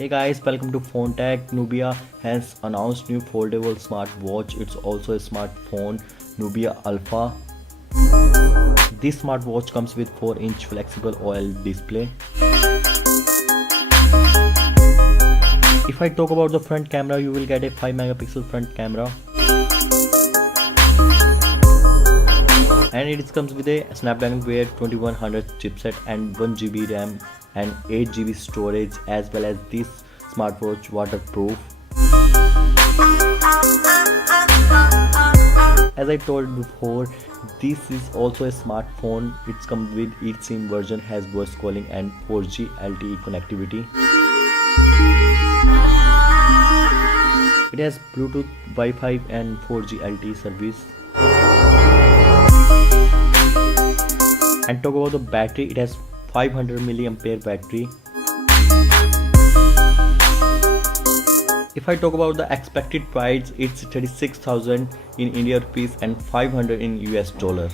Hey guys, welcome to Phone Tech. Nubia has announced new foldable smartwatch. It's also a smartphone, Nubia Alpha. This smartwatch comes with 4-inch flexible OLED display. If I talk about the front camera, you will get a 5 megapixel front camera. And it comes with a Snapdragon 2100 chipset and 1GB RAM and 8GB storage, as well as this smartwatch waterproof. As I told before, this is also a smartphone. It's come with eSIM version, has voice calling and 4G LTE connectivity. It has Bluetooth, Wi-Fi and 4G LTE service. And talk about the battery, it has 500 mAh battery. If I talk about the expected price, it's 36,000 in India rupees and 500 in US dollar.